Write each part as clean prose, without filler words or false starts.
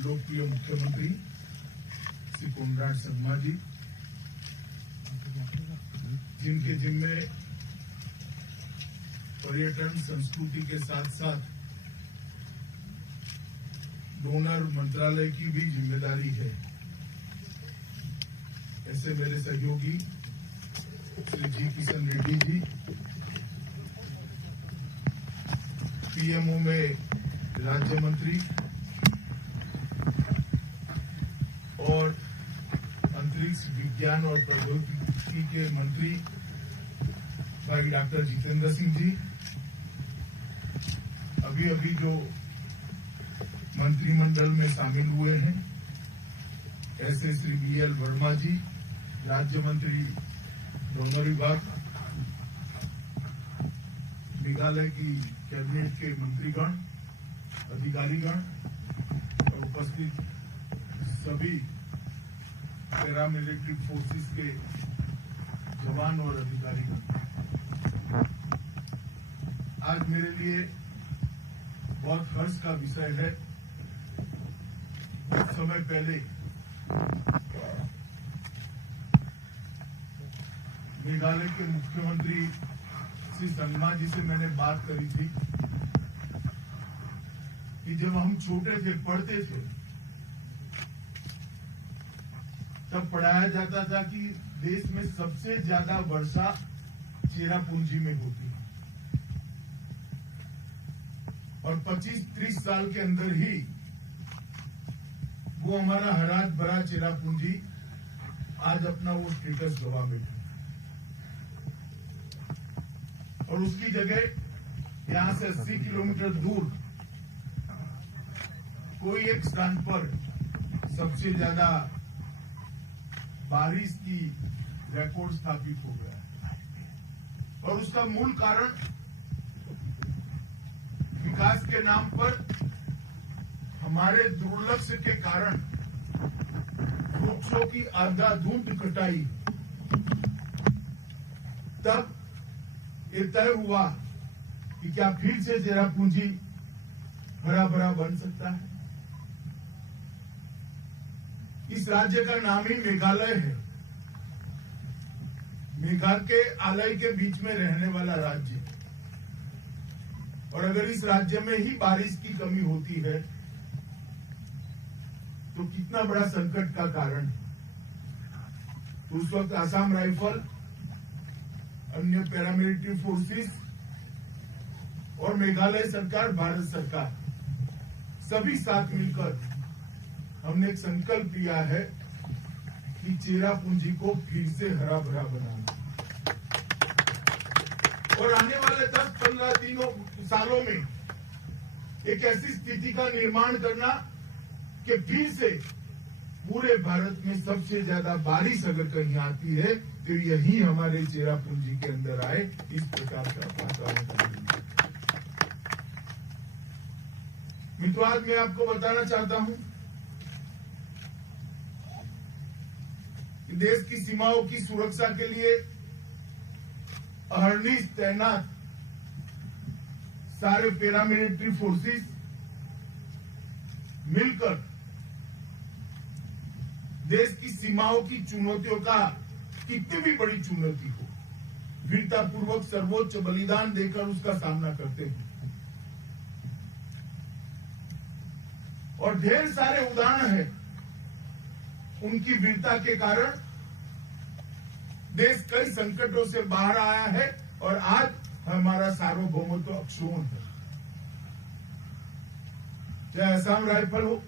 लोकप्रिय मुख्यमंत्री श्री कोनराड संगमा जी, जिनके जिम्मे पर्यटन संस्कृति के साथ साथ डोनर मंत्रालय की भी जिम्मेदारी है, ऐसे मेरे सहयोगी श्री जी किशन रेड्डी जी, पीएमओ में राज्य मंत्री और अंतरिक्ष विज्ञान और प्रौद्योगिकी के मंत्री भाई डॉक्टर जितेंद्र सिंह जी, अभी जो मंत्रिमंडल में शामिल हुए हैं, ऐसे श्री BL वर्मा जी, राज्य मंत्री डोनर विभाग, मेघालय की कैबिनेट के मंत्रीगण, अधिकारीगण और उपस्थित सभी पैरामिलिट्री फोर्सेस के जवान और अधिकारीगण, आज मेरे लिए बहुत हर्ष का विषय है। कुछ समय पहले मेघालय के मुख्यमंत्री श्री संगमा जी से मैंने बात करी थी कि जब हम छोटे थे, पढ़ते थे, तब पढ़ाया जाता था कि देश में सबसे ज्यादा वर्षा चेरापूंजी में होती है और 25-30 साल के अंदर ही वो हमारा हरात भरा चेरापूंजी आज अपना वो स्टेटस गवा बैठा और उसकी जगह यहां से 80 किलोमीटर दूर कोई एक स्थान पर सबसे ज्यादा बारिश की रिकॉर्ड स्थापित हो गया है और उसका मूल कारण विकास के नाम पर हमारे दुर्लक्ष्य के कारण वृक्षों की अंधाधुंध कटाई। तब ये तय हुआ कि क्या फिर से चेरापूंजी हरा भरा बन सकता है। इस राज्य का नाम ही मेघालय है, मेघालय के आलय के बीच में रहने वाला राज्य, और अगर इस राज्य में ही बारिश की कमी होती है तो कितना बड़ा संकट का कारण है। तो उस वक्त असम राइफल, अन्य पैरामिलिट्री फोर्सेस और मेघालय सरकार, भारत सरकार, सभी साथ मिलकर हमने एक संकल्प लिया है कि चेरापूंजी को फिर से हरा भरा बनाना और आने वाले 10-15 सालों में एक ऐसी स्थिति का निर्माण करना कि फिर से पूरे भारत में सबसे ज्यादा बारिश अगर कहीं आती है तो यही हमारे चेरापूंजी के अंदर आए, इस प्रकार का वातावरण। मित्रों, आज मैं आपको बताना चाहता हूं कि देश की सीमाओं की सुरक्षा के लिए अहर्निश तैनात सारे पैरामिलिट्री फोर्सेस मिलकर देश की सीमाओं की चुनौतियों का, कितनी भी बड़ी चुनौती हो, वीरतापूर्वक सर्वोच्च बलिदान देकर उसका सामना करते हैं। और ढेर सारे उदाहरण हैं उनकी वीरता के कारण देश कई संकटों से बाहर आया है और आज हमारा सार्वभौमत्व अक्षुण्ण है। चाहे असम राइफल हो,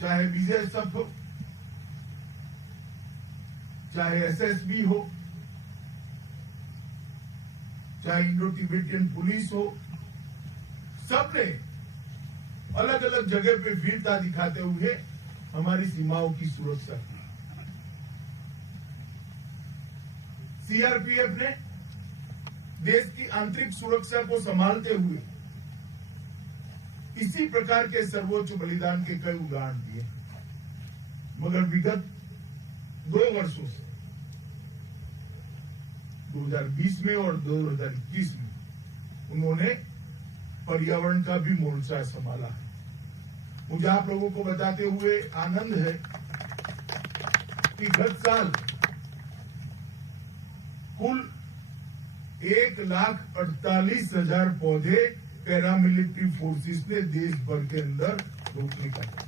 चाहे BSF हो, चाहे SSB हो, चाहे इंडो तिब्बतियन पुलिस हो, सबने अलग अलग जगह पे वीरता दिखाते हुए हमारी सीमाओं की सुरक्षा की। CRPF ने देश की आंतरिक सुरक्षा को संभालते हुए इसी प्रकार के सर्वोच्च बलिदान के कई उदाहरण दिए, मगर विगत 2 वर्षों से 2020 में और 2021 में उन्होंने पर्यावरण का भी मोर्चा संभाला है। मुझे आप लोगों को बताते हुए आनंद है कि गत साल कुल 1,48,000 पौधे पैरामिलिट्री फोर्सेस ने देश भर के अंदर रोपने का था।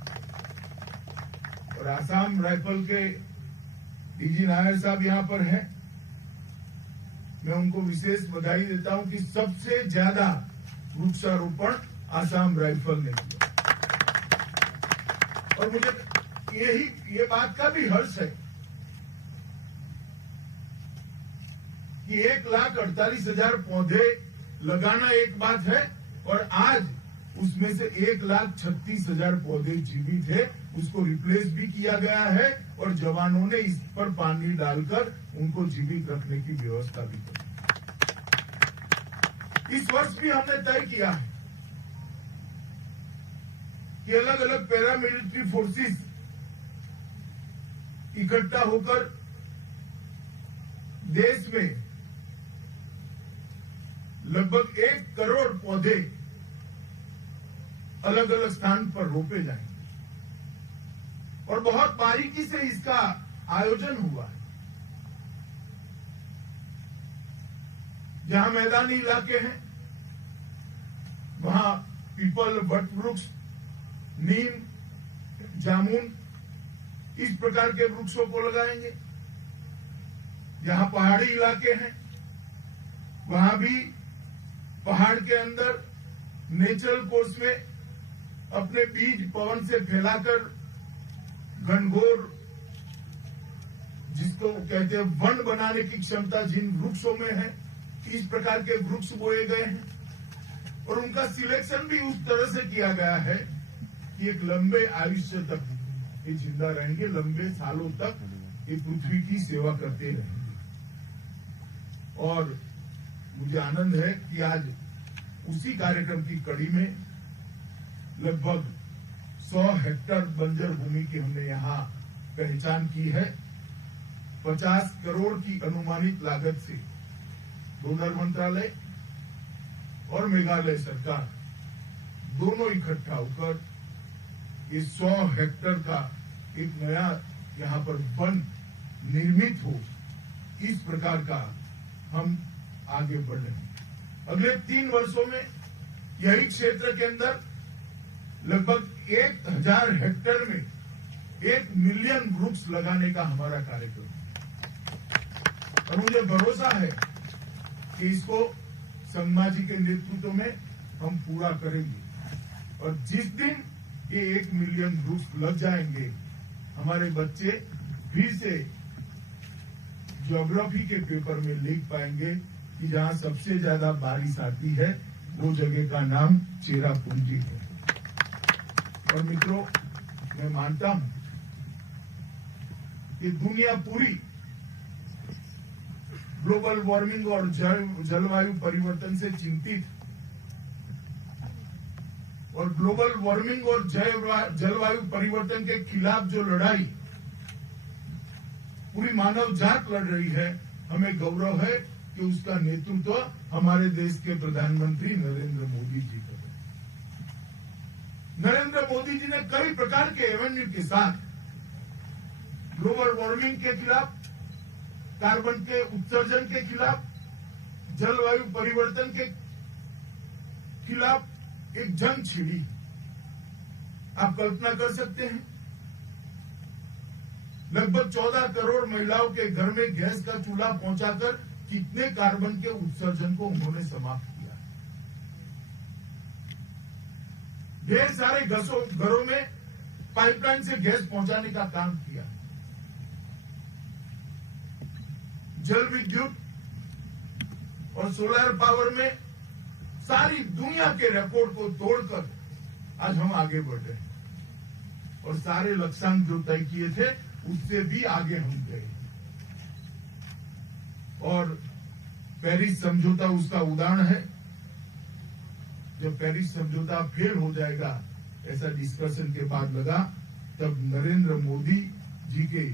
और आसाम राइफल के डीजी नायर साहब यहां पर हैं, मैं उनको विशेष बधाई देता हूं कि सबसे ज्यादा वृक्षारोपण आसाम राइफल ने किया। और मुझे ये बात का भी हर्ष है कि 1,48,000 पौधे लगाना एक बात है और आज उसमें से 1,36,000 पौधे जीवित है, उसको रिप्लेस भी किया गया है और जवानों ने इस पर पानी डालकर उनको जीवित रखने की व्यवस्था भी की। इस वर्ष भी हमने तय किया है कि अलग अलग पैरामिलिट्री फोर्सेस इकट्ठा होकर देश में लगभग 1 करोड़ पौधे अलग अलग स्थान पर रोपे जाएंगे और बहुत बारीकी से इसका आयोजन हुआ है। जहां मैदानी इलाके हैं वहां पीपल, वट वृक्ष, नीम, जामुन इस प्रकार के वृक्षों को लगाएंगे। जहां पहाड़ी इलाके हैं वहां भी पहाड़ के अंदर नेचुरल कोर्स में अपने बीज पवन से फैलाकर घनघोर, जिसको कहते हैं वन बनाने की क्षमता जिन वृक्षों में है, इस प्रकार के वृक्ष बोए गए हैं और उनका सिलेक्शन भी उस तरह से किया गया है कि एक लंबे आयुष्य तक ये जिंदा रहेंगे, लंबे सालों तक ये पृथ्वी की सेवा करते रहेंगे। और मुझे आनंद है कि आज उसी कार्यक्रम की कड़ी में लगभग 100 हेक्टेयर बंजर भूमि की हमने यहां पहचान की है। 50 करोड़ की अनुमानित लागत से डोनर मंत्रालय और मेघालय सरकार दोनों इकट्ठा होकर ये 100 हेक्टेयर का एक नया यहां पर वन निर्मित हो, इस प्रकार का हम आगे बढ़ रहे हैं। अगले 3 वर्षों में यही क्षेत्र के अंदर लगभग 1,000 हेक्टेयर में 1 मिलियन वृक्ष लगाने का हमारा कार्यक्रम है और मुझे भरोसा है कि इसको संगमा जी के नेतृत्व में हम पूरा करेंगे। और जिस दिन ये 1 मिलियन वृक्ष लग जाएंगे, हमारे बच्चे फिर से ज्योग्राफी के पेपर में लिख पाएंगे कि जहां सबसे ज्यादा बारिश आती है वो जगह का नाम चेरापूंजी है। और मित्रों, मैं मानता हूं कि दुनिया पूरी ग्लोबल वार्मिंग और जलवायु परिवर्तन से चिंतित, और ग्लोबल वार्मिंग और जलवायु परिवर्तन के खिलाफ जो लड़ाई पूरी मानव जात लड़ रही है, हमें गौरव है कि उसका नेतृत्व हमारे देश के प्रधानमंत्री नरेंद्र मोदी जी कर रहे हैं। नरेंद्र मोदी जी ने कई प्रकार के एवेन्यू के साथ ग्लोबल वार्मिंग के खिलाफ, कार्बन के उत्सर्जन के खिलाफ, जलवायु परिवर्तन के खिलाफ एक जंग छिड़ी। आप कल्पना कर सकते हैं, लगभग 14 करोड़ महिलाओं के घर में गैस का चूल्हा पहुंचाकर कितने कार्बन के उत्सर्जन को उन्होंने समाप्त किया। ढेर सारे घरों में पाइपलाइन से गैस पहुंचाने का काम किया। जल विद्युत और सोलर पावर में सारी दुनिया के रिकॉर्ड को तोड़कर आज हम आगे बढ़ रहे हैं और सारे लक्ष्यांक जो तय किए थे उससे भी आगे हम गए। और पेरिस समझौता उसका उदाहरण है। जब पेरिस समझौता फेल हो जाएगा, ऐसा डिस्कशन के बाद लगा, तब नरेंद्र मोदी जी के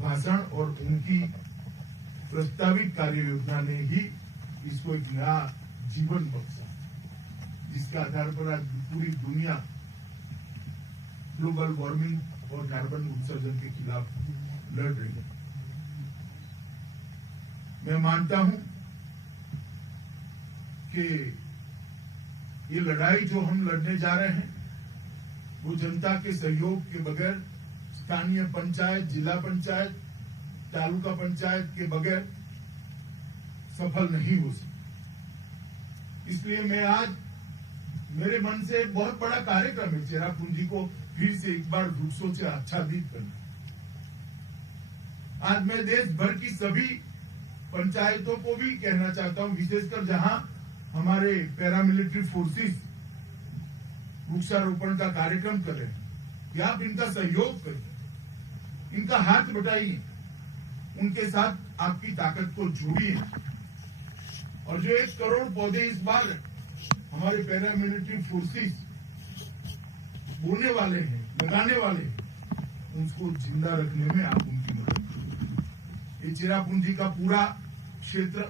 भाषण और उनकी प्रस्तावित कार्य योजना ने ही इसको एक नया जीवन बख्शा, जिसके आधार पर आज पूरी दुनिया ग्लोबल वार्मिंग और कार्बन उत्सर्जन के खिलाफ लड़ रही है। मैं मानता हूं कि ये लड़ाई जो हम लड़ने जा रहे हैं वो जनता के सहयोग के बगैर, स्थानीय पंचायत, जिला पंचायत, तालुका पंचायत के बगैर सफल नहीं हो सकती। इसलिए मैं आज, मेरे मन से एक बहुत बड़ा कार्यक्रम है चेरापूंजी को फिर से एक बार वृक्षों से आच्छादित करना। आज मैं देश भर की सभी पंचायतों को भी कहना चाहता हूं, विशेषकर जहां हमारे पैरामिलिट्री फोर्सेस वृक्षारोपण का कार्यक्रम कर रहे हैं, कि आप इनका सहयोग करिए, इनका हाथ बटाइए, उनके साथ आपकी ताकत को जोड़िए। और जो 1 करोड़ पौधे इस बार हमारे पैरामिलिट्री फोर्सेस बोने वाले हैं, लगाने वाले हैं, उनको जिंदा रखने में आप उनकी मदद करिए। ये चेरापूंजी का पूरा क्षेत्र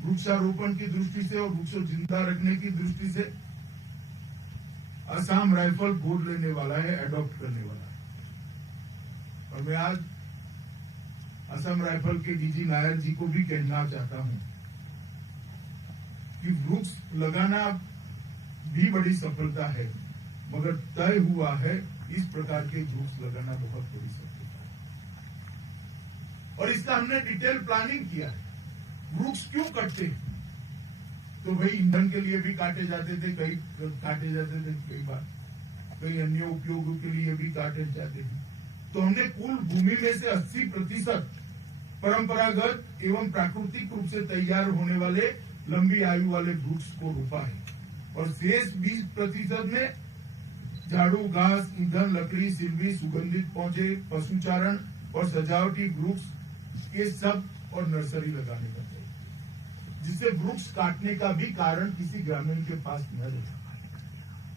वृक्षारोपण की दृष्टि से और वृक्षों जिंदा रखने की दृष्टि से असम राइफल गोद लेने वाला है, एडॉप्ट करने वाला है। और मैं आज असम राइफल के डीजी नायर जी को भी कहना चाहता हूं कि वृक्ष लगाना भी बड़ी सफलता है, मगर तय हुआ है इस प्रकार के वृक्ष लगाना बहुत बड़ी सफलता है। और इसका हमने डिटेल प्लानिंग किया है। वृक्ष क्यों कटते हैं? तो भाई ईंधन के लिए भी काटे जाते थे, कई काटे जाते थे, कई बार कई अन्य उपयोगों के लिए भी काटे जाते थे। तो हमने कुल भूमि में से 80% परंपरागत एवं प्राकृतिक रूप से तैयार होने वाले लंबी आयु वाले वृक्ष को रोपा है, और शेष 20% में झाड़ू, घास, ईंधन, लकड़ी, सिल्वी, सुगंधित पौधे, पशुचारण और सजावटी वृक्ष ये सब और नर्सरी लगाने का चाहिए, जिससे वृक्ष काटने का भी कारण किसी ग्रामीण के पास न रहे।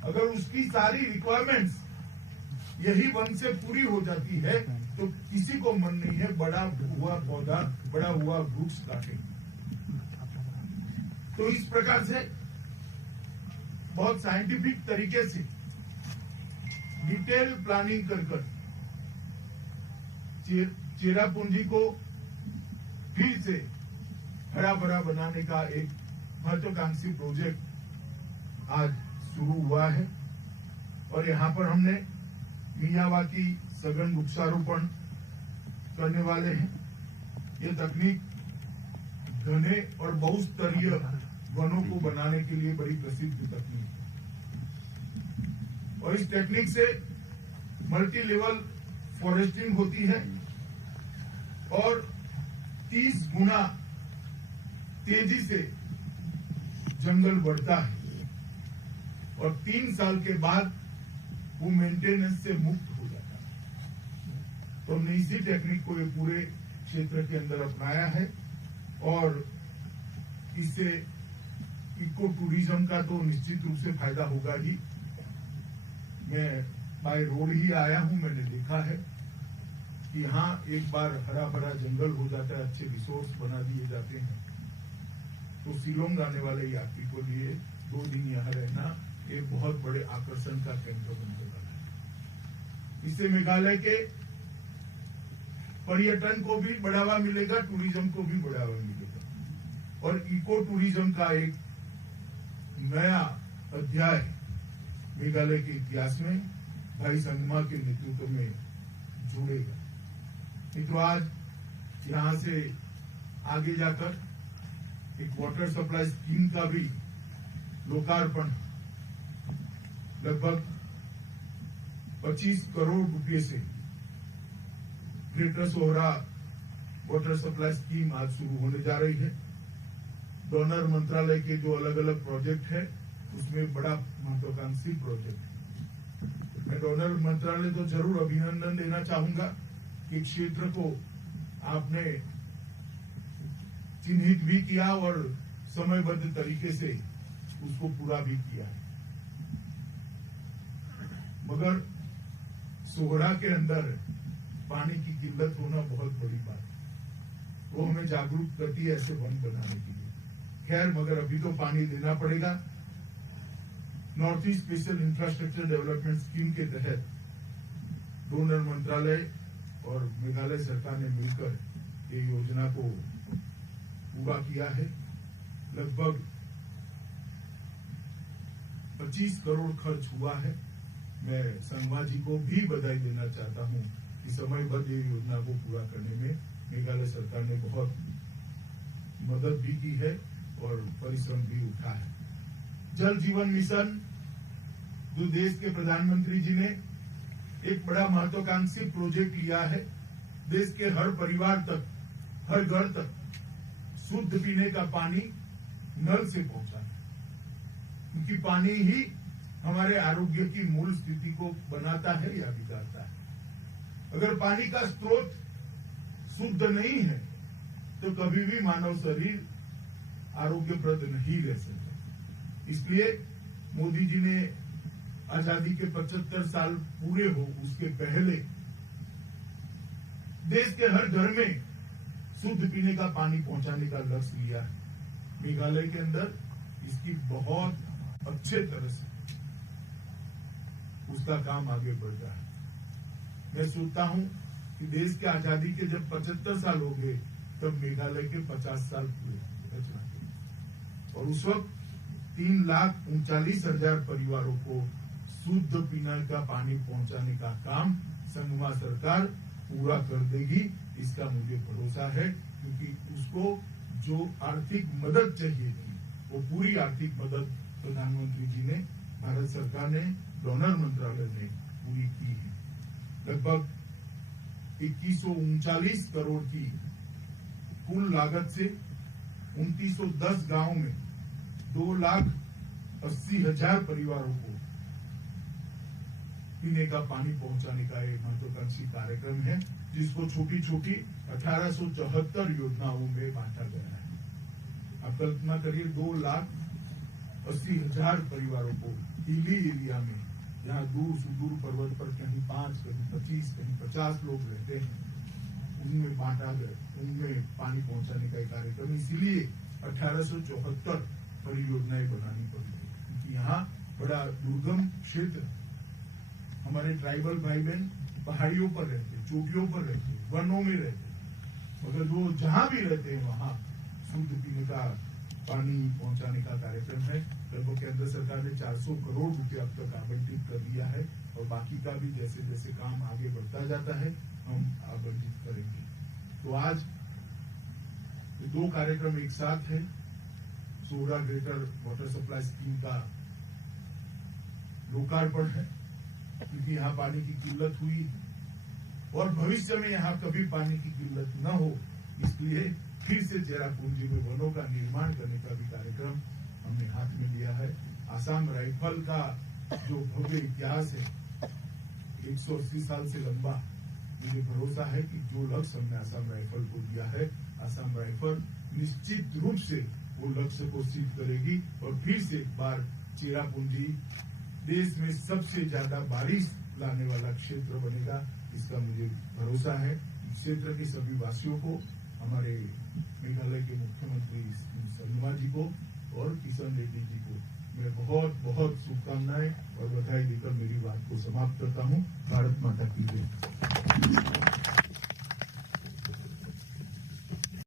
अगर उसकी सारी रिक्वायरमेंट्स यही वन से पूरी हो जाती है तो किसी को मन नहीं है बड़ा हुआ पौधा, बड़ा हुआ वृक्ष काटेंगे। तो इस प्रकार से बहुत साइंटिफिक तरीके से डिटेल प्लानिंग कर चेरापूंजी को फिर से हरा भरा बनाने का एक महत्वाकांक्षी प्रोजेक्ट आज शुरू हुआ है। और यहाँ पर हमने मियावाकी सघन वृक्षारोपण करने वाले हैं। ये तकनीक घने और बहुस्तरीय वनों को बनाने के लिए बड़ी प्रसिद्ध तकनीक है। और इस टेक्निक से मल्टी लेवल फॉरेस्टिंग होती है और 30 गुना तेजी से जंगल बढ़ता है, और 3 साल के बाद वो मेंटेनेंस से मुक्त हो जाता है। तो हमने इसी टेक्निक को ये पूरे क्षेत्र के अंदर अपनाया है, और इससे इको टूरिज्म का तो निश्चित रूप से फायदा होगा ही। मैं बाय रोड ही आया हूं, मैंने देखा है कि यहाँ एक बार हरा भरा जंगल हो जाता है, अच्छे रिसोर्स बना दिए जाते हैं, तो शिलोंग आने वाले यात्री को लिए 2 दिन यहाँ रहना एक बहुत बड़े आकर्षण का केंद्र बनने वाला है। इससे मेघालय के पर्यटन को भी बढ़ावा मिलेगा, टूरिज्म को भी बढ़ावा मिलेगा, और इको टूरिज्म का एक नया अध्याय मेघालय के इतिहास में भाई संगमा के नेतृत्व में जुड़ेगा। मित्रों, आज यहां से आगे जाकर एक वाटर सप्लाई स्कीम का भी लोकार्पण लगभग 25 करोड़ रुपए से greater Sohra water supply scheme आज शुरू होने जा रही है। डोनर मंत्रालय के जो अलग अलग प्रोजेक्ट है उसमें बड़ा महत्वाकांक्षी प्रोजेक्ट है। मैं डोनर मंत्रालय को जरूर अभिनंदन देना चाहूंगा कि क्षेत्र को आपने चिन्हित भी किया और समयबद्ध तरीके से उसको पूरा भी किया है। मगर सोहरा के अंदर पानी की किल्लत होना बहुत बड़ी बात है, वो हमें जागरूक करती है ऐसे वन बनाने के लिए। खैर, मगर अभी तो पानी देना पड़ेगा। North east special infrastructure development scheme के तहत डोनर मंत्रालय और मेघालय सरकार ने मिलकर ये योजना को पूरा किया है। लगभग 25 करोड़ खर्च हुआ है। मैं संगमा जी को भी बधाई देना चाहता हूं कि समयबद्ध ये योजना को पूरा करने में मेघालय सरकार ने बहुत मदद भी की है और परिश्रम भी उठा है। जल जीवन मिशन जो देश के प्रधानमंत्री जी ने एक बड़ा महत्वाकांक्षी प्रोजेक्ट लिया है, देश के हर परिवार तक, हर घर तक शुद्ध पीने का पानी नल से पहुंचाना, क्योंकि पानी ही हमारे आरोग्य की मूल स्थिति को बनाता है या बिगाड़ता है। अगर पानी का स्रोत शुद्ध नहीं है तो कभी भी मानव शरीर आरोग्यप्रद नहीं रह सकता। इसलिए मोदी जी ने आजादी के 75 साल पूरे हो उसके पहले देश के हर घर में शुद्ध पीने का पानी पहुंचाने का लक्ष्य लिया है। मेघालय के अंदर इसकी बहुत अच्छे तरह से उसका काम आगे बढ़ रहा है। मैं सोचता हूं कि देश के आजादी के जब 75 साल हो गए तब मेघालय के 50 साल पूरे रचना के, और उस वक्त 3,39,000 परिवारों को शुद्ध पीने का पानी पहुंचाने का काम संगमा सरकार पूरा कर देगी, इसका मुझे भरोसा है। क्योंकि उसको जो आर्थिक मदद चाहिए थी वो पूरी आर्थिक मदद प्रधानमंत्री जी ने, भारत सरकार ने, डोनर मंत्रालय ने पूरी की है। लगभग 2139 करोड़ की कुल लागत से 2910 गांव में 2,80,000 परिवारों को पीने का पानी पहुंचाने का एक महत्वाकांक्षी कार्यक्रम है, जिसको छोटी छोटी 1874 योजनाओं में बांटा गया है। आप कल्पना करिए 2,80,000 परिवारों को हिली एरिया में, जहां दूर सुदूर पर्वत पर कहीं 5, कहीं 25, कहीं 50 लोग रहते हैं, उनमें बांटा गया, उनमें पानी पहुंचाने का एक कार्यक्रम। इसीलिए 1874 परियोजनाएं बनानी पड़ी, क्योंकि यहाँ बड़ा दुर्गम क्षेत्र, हमारे ट्राइबल भाई बहन पहाड़ियों पर रहते, चोटियों पर रहते, वनों में रहते, मगर वो जहां भी रहते हैं वहां शुद्ध पीने का पानी पहुंचाने का कार्यक्रम है। लगभग केंद्र सरकार ने 400 करोड़ रुपए अब तक आवंटित कर दिया है, और बाकी का भी जैसे जैसे काम आगे बढ़ता जाता है हम आवंटित करेंगे। तो आज दो कार्यक्रम एक साथ है। Sohra greater water supply scheme का लोकार्पण है, क्योंकि यहाँ पानी की किल्लत हुई और भविष्य में यहाँ कभी पानी की किल्लत न हो, इसलिए फिर से चेरापूंजी में वनों का निर्माण करने का भी कार्यक्रम हमने हाथ में लिया है। आसाम राइफल का जो भव्य इतिहास है, 180 साल से लंबा, मुझे भरोसा है कि जो लक्ष्य हमने आसाम राइफल को दिया है, आसाम राइफल निश्चित रूप से वो लक्ष्य को सिद्ध करेगी और फिर से एक बार चेरापूंजी देश में सबसे ज्यादा बारिश लाने वाला क्षेत्र बनेगा, इसका मुझे भरोसा है। क्षेत्र के सभी वासियों को, हमारे मेघालय के मुख्यमंत्री संगमा जी को और किशन रेड्डी जी को मैं बहुत बहुत शुभकामनाएं और बधाई देकर मेरी बात को समाप्त करता हूं। भारत माता की जय।